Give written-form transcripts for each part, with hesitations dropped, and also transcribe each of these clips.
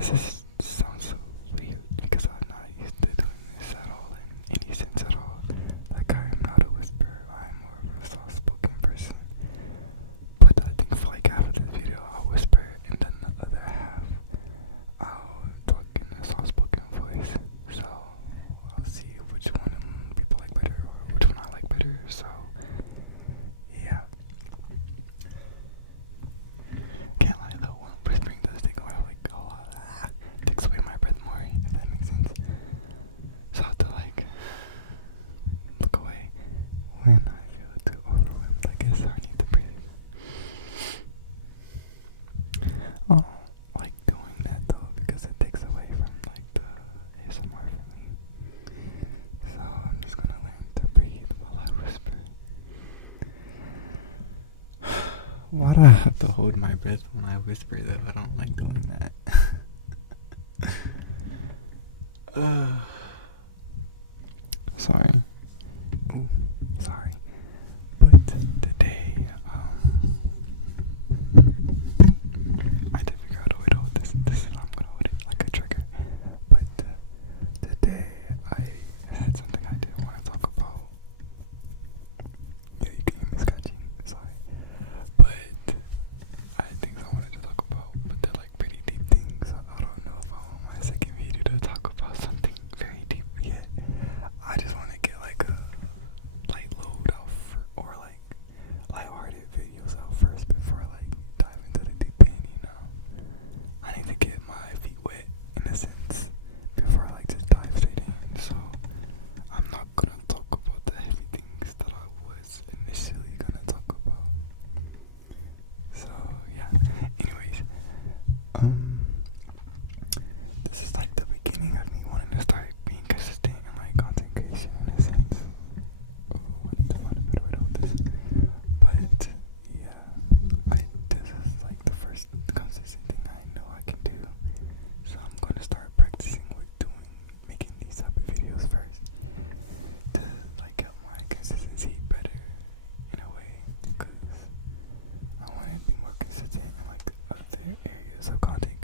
sounds so weird because I'm not used to doing this at all in any sense at all. Like I am not a whisperer, I'm more of a soft-spoken person. But I think for like half of this video I'll whisper and then the other half I'll talk in a soft-spoken voice. So I'll see which one people like better or which one I like better. So yeah. Can't lie though, when whispering does take away like a lot. Takes away my breath more, if that makes sense. So I have to like look away when I feel too overwhelmed, I guess, or I need to breathe. I don't like doing that though because it takes away from like the ASMR for me. So I'm just gonna learn to breathe while I whisper. Why do I have to hold my breath when I whisper though? I don't like doing that. Sorry. Ooh, sorry. But today, I did figure out a way to hold this. This is how I'm gonna hold it, like a trigger. But today, I had something I didn't want to talk about. Yeah, you can hear me scratching. Sorry. But I had things I wanted to talk about, but they're like pretty deep things. I don't know if I want my second video to talk about something very deep yet. I just want to get like a light load out or like lighthearted videos out first before I like dive into the deep end, you know. I need to get my feet wet in a sense before I like just dive straight in. So I'm not gonna talk about the heavy things that I was initially gonna talk about. So yeah. Anyways, this is like the beginning of me wanting to start being consistent in like content creation in a sense. Oh, I need to find a better way to hold this. But yeah, this is like the first consistent thing I know I can do. So I'm gonna start practicing with making these type of videos first to like get my consistency better in a way, because I want to be more consistent in like other areas of content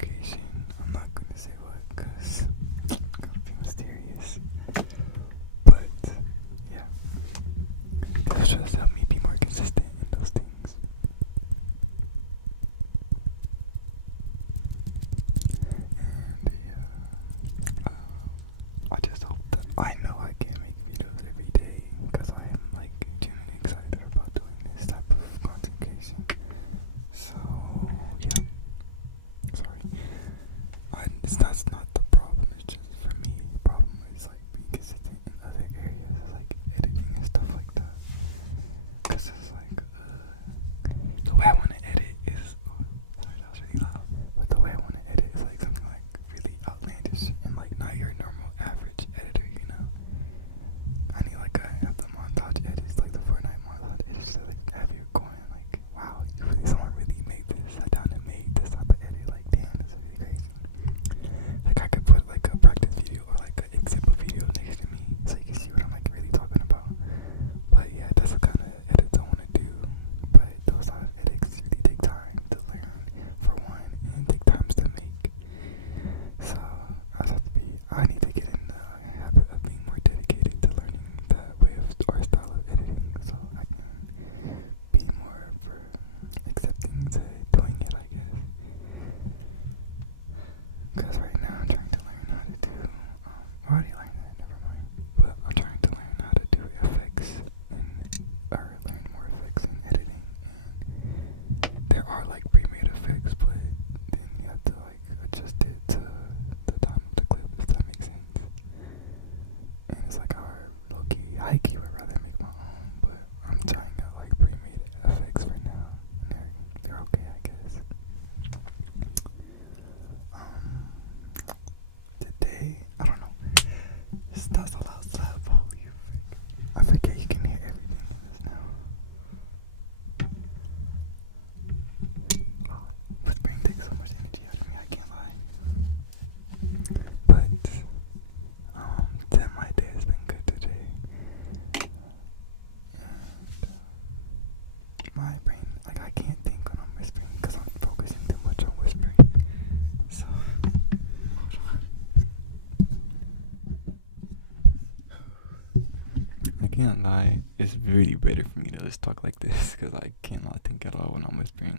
really better for me to just talk like this because I cannot think at all when I'm whispering.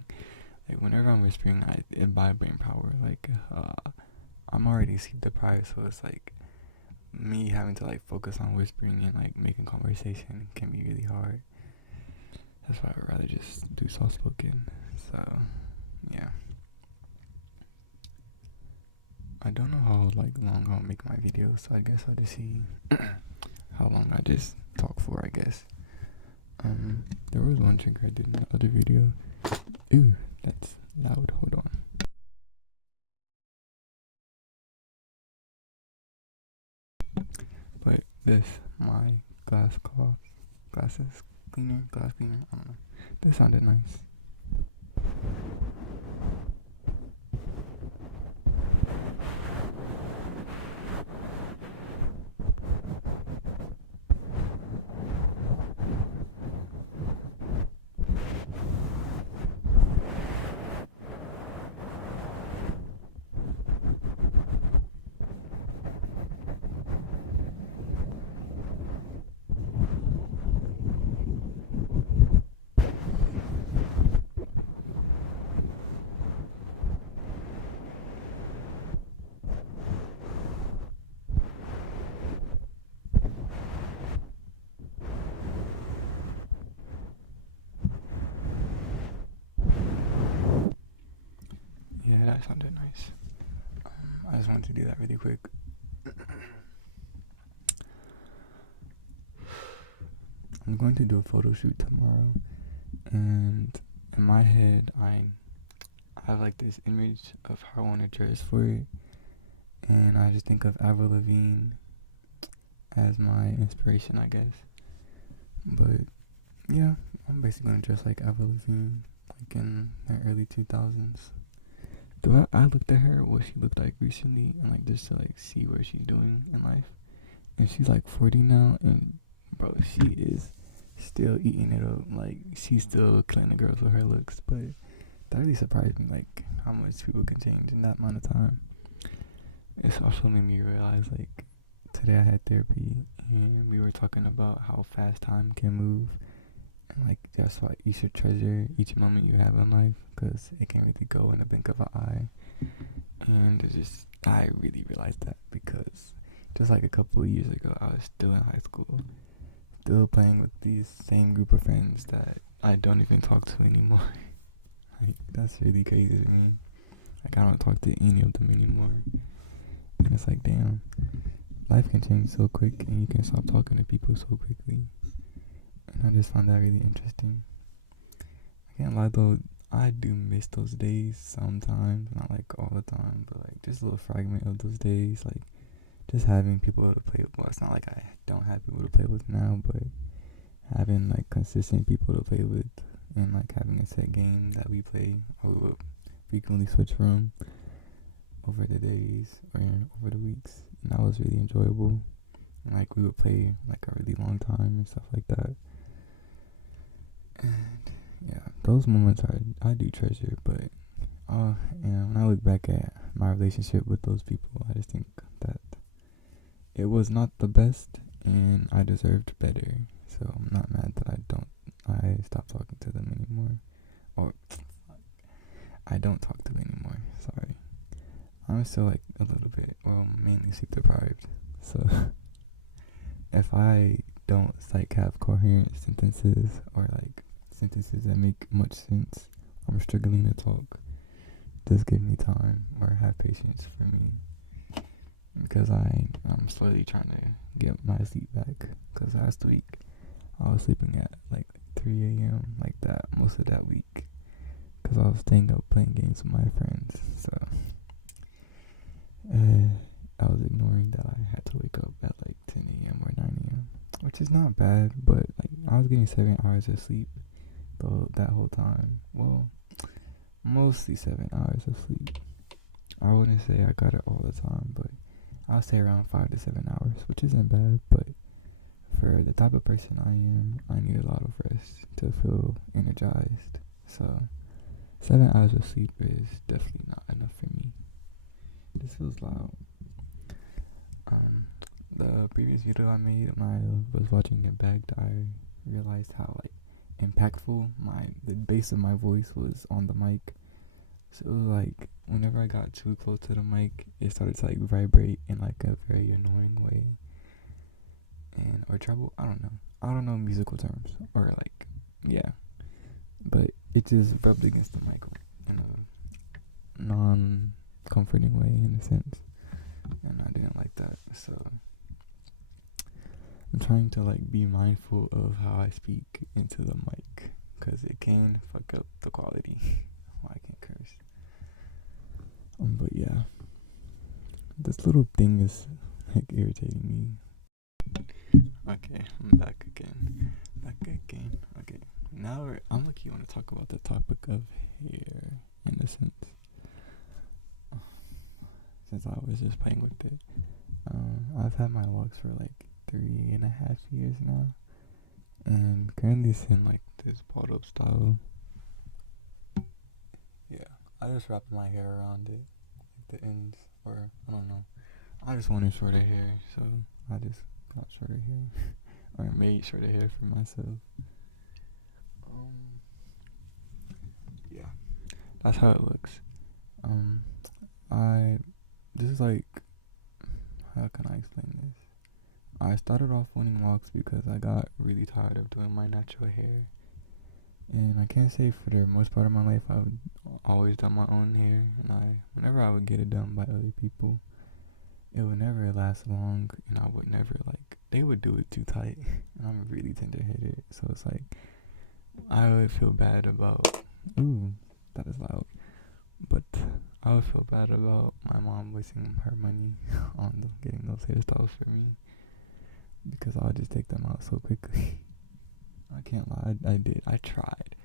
Like whenever I'm whispering, by brain power, like I'm already sleep deprived, so it's like me having to like focus on whispering and like making conversation can be really hard. That's why I'd rather just do soft spoken. So yeah, I don't know how like long I'll make my videos. So I guess I'll just see how long I just talk for. I guess. There was one trick I did in the other video. Ooh, that's loud. Hold on. But this, my glass cleaner. I don't know. That sounded nice. Yeah, that sounded nice. I just wanted to do that really quick. I'm going to do a photo shoot tomorrow, and in my head, I have like this image of how I want to dress for it, and I just think of Avril Lavigne as my inspiration, I guess. But yeah, I'm basically gonna dress like Avril Lavigne, like in the early 2000s. I looked at her what she looked like recently, and like just to like see where she's doing in life, and she's like 40 now, and bro, she is still eating it up. Like she's still killing the girls with her looks, but that really surprised me, like how much people can change in that amount of time. It's also made me realize, like today I had therapy, and we were talking about how fast time can move, and like that's why you should treasure each moment you have in life, because it can really go in the blink of an eye. And it's just I really realized that because just like a couple of years ago, I was still in high school, still playing with these same group of friends that I don't even talk to anymore. Like that's really crazy to me. Like I don't talk to any of them anymore. And it's like, damn, life can change so quick, and you can stop talking to people so quickly. And I just found that really interesting. I can't lie though, I do miss those days sometimes, not like all the time, but like just a little fragment of those days, like just having people to play with. Well, it's not like I don't have people to play with now, but having like consistent people to play with, and like having a set game that we play, or we would frequently switch from over the days or over the weeks, and that was really enjoyable. And like we would play like a really long time and stuff like that. And yeah, those moments I do treasure, but and when I look back at my relationship with those people, I just think that it was not the best, and I deserved better. So I'm not mad that I stopped talking to them anymore, or I don't talk to them anymore. Sorry, I'm still like a little bit, well, mainly sleep deprived. So if I don't like have coherent sentences, or like sentences that make much sense, I'm struggling to talk. Just give me time, or have patience for me, because I'm slowly trying to get my sleep back. Because last week I was sleeping at like 3 a.m. like that most of that week, because I was staying up playing games with my friends. So I was ignoring that I had to wake up at like 10 a.m. or 9 a.m., which is not bad, but like I was getting 7 hours of sleep though that whole time. Well, mostly 7 hours of sleep. I wouldn't say I got it all the time, but I'll say around 5 to 7 hours, which isn't bad. But for the type of person I am, I need a lot of rest to feel energized. So 7 hours of sleep is definitely not enough for me. This feels loud. The previous video I made when I was watching a bag diary, realized how like impactful the bass of my voice was on the mic. So it was like whenever I got too close to the mic, it started to like vibrate in like a very annoying way, and or treble. I don't know musical terms or like yeah, but it just rubbed against the mic in a non-comforting way in a sense, and I didn't like that. So I'm trying to like be mindful of how I speak into the mic because it can fuck up the quality. Well, I can't curse. But yeah, this little thing is like irritating me. Okay, I'm back again. Okay, now I'm lucky want to talk about the topic of hair in a sense. Since I was just playing with it, I've had my locks for like 3.5 years now, and currently it's in like this balled up style. Yeah, I just wrapped my hair around it, like the ends, or I don't know. I just wanted shorter hair, so I just got shorter hair, or made shorter hair for myself. Yeah, that's how it looks. I this is like, how can I explain this? I started off wanting locks because I got really tired of doing my natural hair. And I can't say for the most part of my life I would always done my own hair, and whenever I would get it done by other people, it would never last long, and I would never like, they would do it too tight, and I'm really tender headed, so it's like, I would feel bad about, ooh, that is loud, but I would feel bad about my mom wasting her money on getting those hairstyles for me, because I would just take them out so quickly. I can't lie, I tried.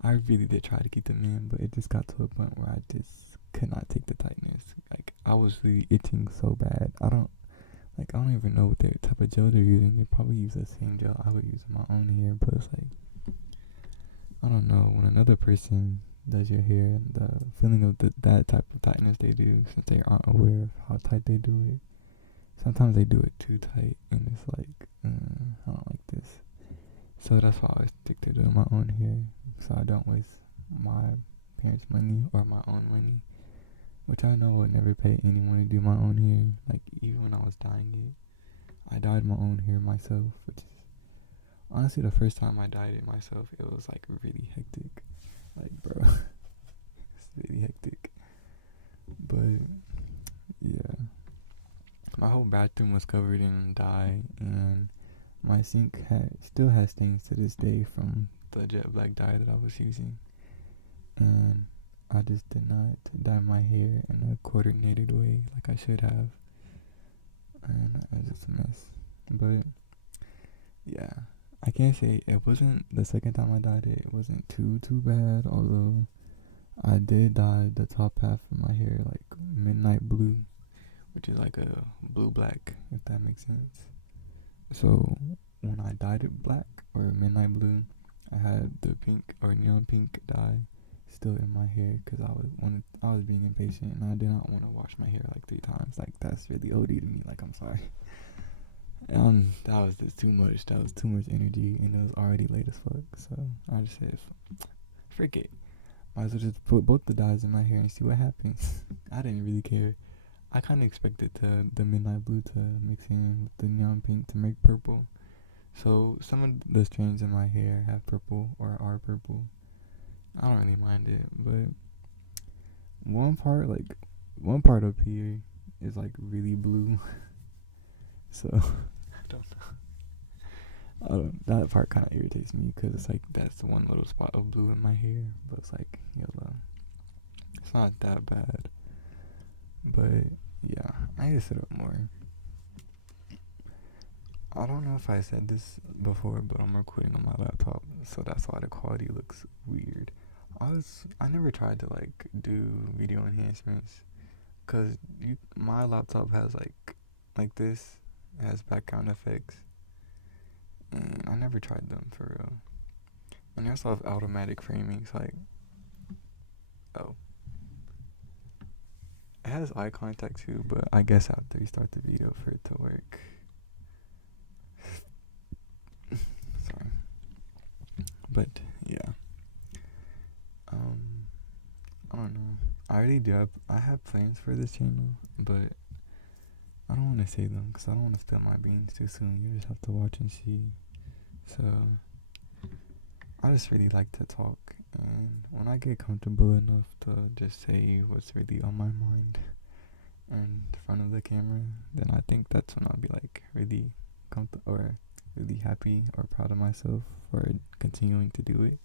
I really did try to keep them in, but it just got to a point where I just could not take the tightness. Like, I was really itching so bad. I don't even know what type of gel they're using. They probably use the same gel I would use in my own hair, but it's like, I don't know. When another person does your hair, the feeling of that type of tightness they do, since they aren't aware of how tight they do it, sometimes they do it too tight, and it's like, I don't like this. So that's why I stick to doing my own hair, so I don't waste my parents' money or my own money, which I know would never pay anyone to do my own hair. Like, even when I was dyeing it, I dyed my own hair myself, which is honestly the first time I dyed it myself, it was like really hectic. Like, bro, it's really hectic. But yeah, my whole bathroom was covered in dye, and my sink still has stains to this day from the jet black dye that I was using, and I just did not dye my hair in a coordinated way like I should have, and it was just a mess. But yeah, I can't say it wasn't the second time I dyed it. It wasn't too bad, although I did dye the top half of my hair like midnight blue, which is like a blue black, if that makes sense. So when I dyed it black or midnight blue, I had the pink or neon pink dye still in my hair because I was being impatient, and I did not want to wash my hair like 3 times. Like, that's really OD to me. Like, I'm sorry. That was just too much. That was too much energy, and it was already late as fuck. So I just said, frick it. Might as well just put both the dyes in my hair and see what happens. I didn't really care. I kind of expected the midnight blue to mix in with the neon pink to make purple. So some of the strands in my hair have purple or are purple. I don't really mind it, but one part up here is like really blue. So that part kind of irritates me because it's like that's the one little spot of blue in my hair, but it's like yellow. It's not that bad, but yeah, I need to sit up more. I don't know if I said this before, but I'm recording on my laptop, so that's why the quality looks weird. I never tried to like do video enhancements, cause my laptop has like this, it has background effects, and I never tried them for real. And they also have automatic framing, so like, oh, it has eye contact too, but I guess I have to restart the video for it to work. Sorry. But yeah, um, I don't know. I already do. I have plans for this channel, but I don't want to say them because I don't want to spill my beans too soon. You just have to watch and see. So I just really like to talk, and when I get comfortable enough to just say what's really on my mind in front of the camera, then I think that's when I'll be like really comfortable or really happy or proud of myself for continuing to do it.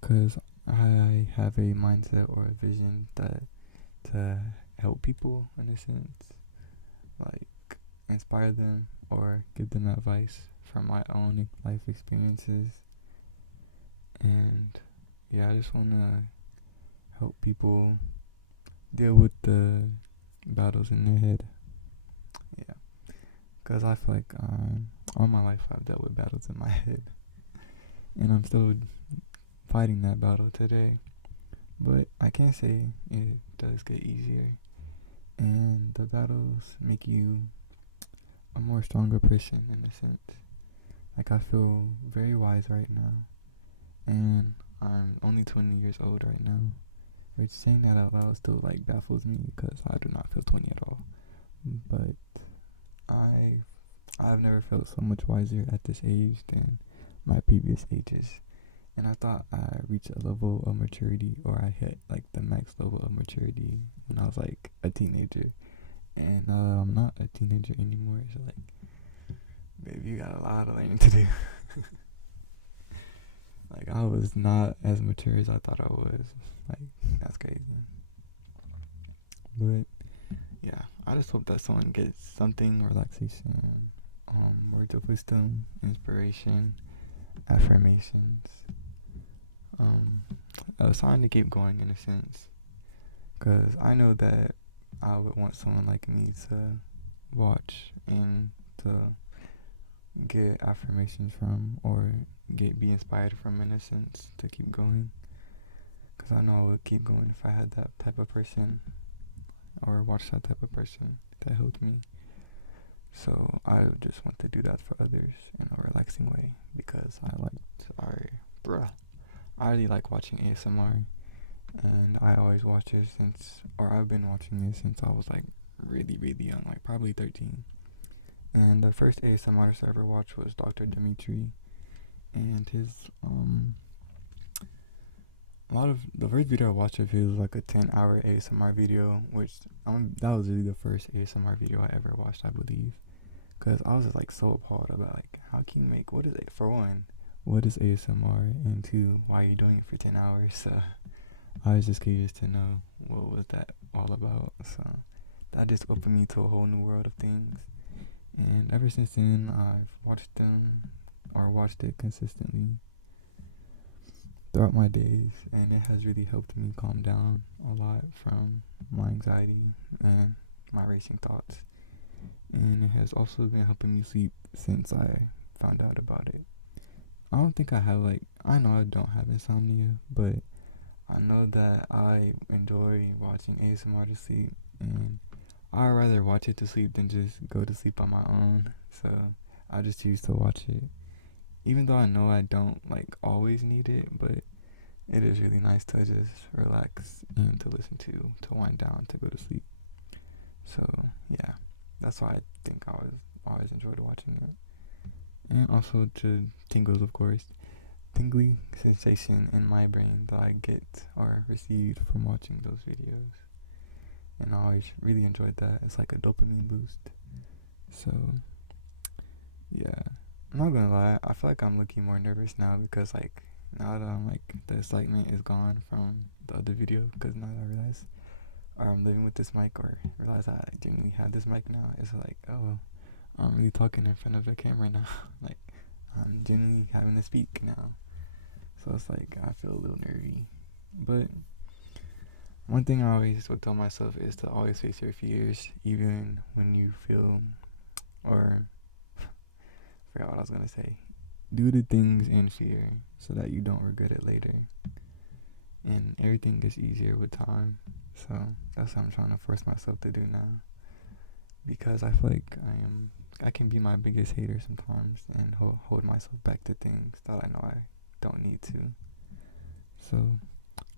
Cause I have a mindset or a vision that to help people in a sense, like inspire them or give them advice from my own life experiences. And yeah, I just want to help people deal with the battles in their head. Yeah, because I feel like all my life I've dealt with battles in my head, and I'm still fighting that battle today. But I can't say it does get easier, and the battles make you a more stronger person in a sense. Like I feel very wise right now, and I'm only 20 years old right now. Which saying that out loud still like baffles me because I do not feel 20 at all. But I've never felt so much wiser at this age than my previous ages. And I thought I reached a level of maturity, or I hit like the max level of maturity when I was like a teenager. And I'm not a teenager anymore. So like, baby, you got a lot of learning to do. Like I was not as mature as I thought I was. Like that's crazy. But yeah, I just hope that someone gets something, relaxation, words of wisdom, inspiration, affirmations, a sign to keep going in a sense. Cause I know that I would want someone like me to watch and to get affirmations from, or be inspired from in a sense to keep going. Cause I know I would keep going if I had that type of person or watch that type of person that helped me. So I just want to do that for others in a relaxing way because I really like watching ASMR, and I always watch it I've been watching it since I was like really really young, like probably 13. And the first ASMR artist I ever watched was Dr. Dimitri, and his a lot of the first video I watched of his was like a 10-hour ASMR video, which that was really the first ASMR video I ever watched, I believe. Cause I was just like so appalled about like how can you make, what is it, for one, what is ASMR, and two, why are you doing it for 10 hours? So I was just curious to know what was that all about. So that just opened me to a whole new world of things. And ever since then, I've watched it consistently throughout my days, and it has really helped me calm down a lot from my anxiety and my racing thoughts. And it has also been helping me sleep since I found out about it. I don't think I know I don't have insomnia, but I know that I enjoy watching ASMR to sleep, and I'd rather watch it to sleep than just go to sleep on my own. So I just choose to watch it, even though I know I don't like always need it, but it is really nice to just relax and to listen to wind down, to go to sleep. So yeah, that's why I think I always enjoyed watching it. And also to tingles, of course. Tingly sensation in my brain that I get or received from watching those videos. And I always really enjoyed that. It's like a dopamine boost. So yeah, I'm not gonna lie, I feel like I'm looking more nervous now because like now that I'm like the excitement is gone from the other video, because now that I realize I'm living with this mic, or realize I genuinely have this mic now, it's like, oh, I'm really talking in front of a camera now. Like I'm genuinely having to speak now. So it's like I feel a little nervy. But one thing I always would tell myself is to always face your fears, even when you feel, or forgot what I was gonna say. Do the things in fear so that you don't regret it later. And everything gets easier with time. So that's what I'm trying to force myself to do now. Because I feel like I can be my biggest hater sometimes and hold myself back to things that I know don't need to. So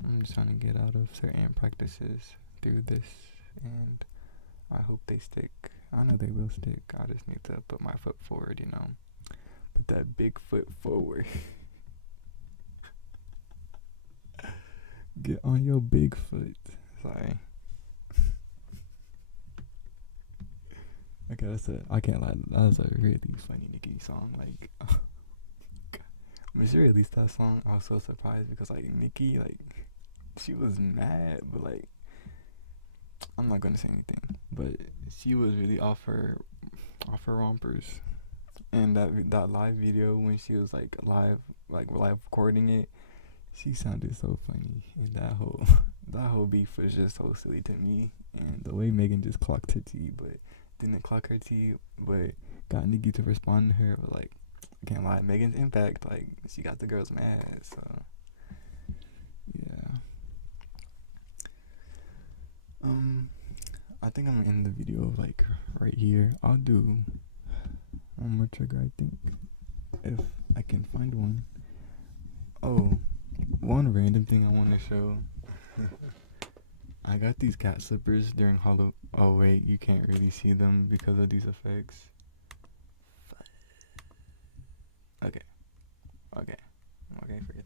I'm just trying to get out of certain practices through this, and I hope they stick. I know they will stick. I just need to put my foot forward, Put that big foot forward. Get on your big foot. Sorry. Okay, I can't lie. That was a really funny Nicki song. Like, when she released that song, I was so surprised because, like, Nicki, like, she was mad, but, like, I'm not gonna say anything. But she was really off her rompers. And that live video when she was like live recording it, she sounded so funny. And that whole beef was just so silly to me. And the way Megan just clocked her tea, but didn't clock her tea, but got Nicki to respond to her. But like, I can't lie, Megan's impact, like she got the girls mad. So yeah. I think I'm gonna end the video like right here. I'll do one more trigger, I think, if I can find one. Oh, one random thing I want to show. I got these cat slippers during Halloween. Oh wait, you can't really see them because of these effects. Okay, forget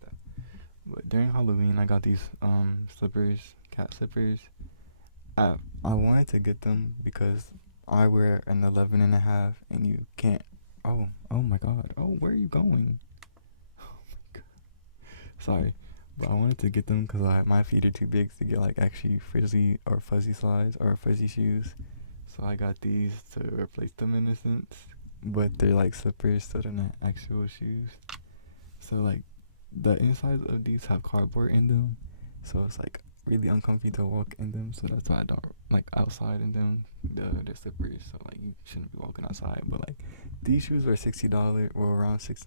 that. But during Halloween, I got these slippers, cat slippers. I wanted to get them because I wear an 11.5, and you can't. Oh my God. Oh, where are you going? Oh my God. Sorry, but I wanted to get them because my feet are too big to get like actually frizzy or fuzzy slides or fuzzy shoes. So I got these to replace them in a sense, but they're like slippers, so they're not actual shoes. So like the insides of these have cardboard in them, so it's like really uncomfy to walk in them. So that's why I don't like outside in them. They're slippers, so like you shouldn't be walking outside. But like these shoes were $60 or around $60.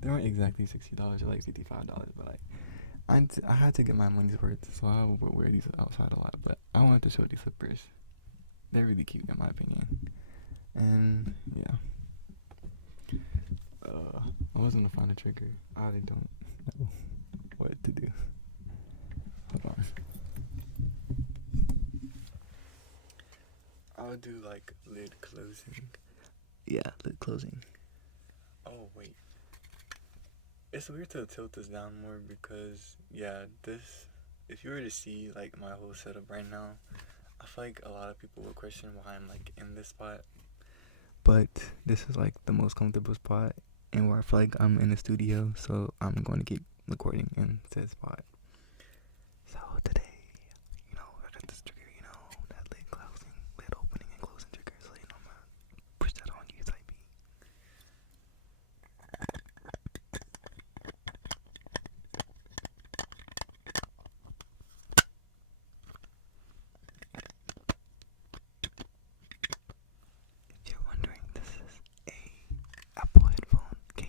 They weren't exactly $60, they're like $55. But like I had to get my money's worth, so I would wear these outside a lot. But I wanted to show these slippers. They're really cute in my opinion. And yeah. I wasn't gonna find a trigger. I really don't know what to do. Hold on. I'll do like lid closing. Yeah, lid closing. Oh wait. It's weird to tilt this down more because if you were to see like my whole setup right now, I feel like a lot of people will question why I'm like in this spot. But this is like the most comfortable spot and where I feel like I'm in the studio, so I'm going to keep recording in said spot. So today, I got this trigger, that lid opening and closing trigger, so I'm gonna push that on you, type B. If you're wondering, this is a Apple headphone case.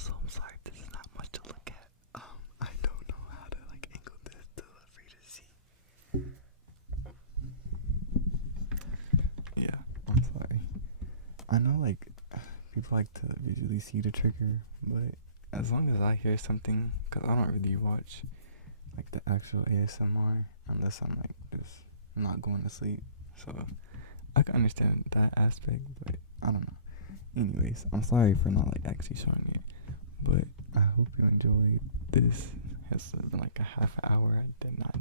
Also, I'm sorry if this is not much to look at. I don't know how to like angle this for you to see. Yeah, I'm sorry. I know like people like to visually see the trigger, but as long as I hear something, cause I don't really watch like the actual ASMR unless I'm like just not going to sleep. So I can understand that aspect, but I don't know. Anyways, I'm sorry for not like actually showing it, but I hope you enjoyed this. It's been like a half hour. I did not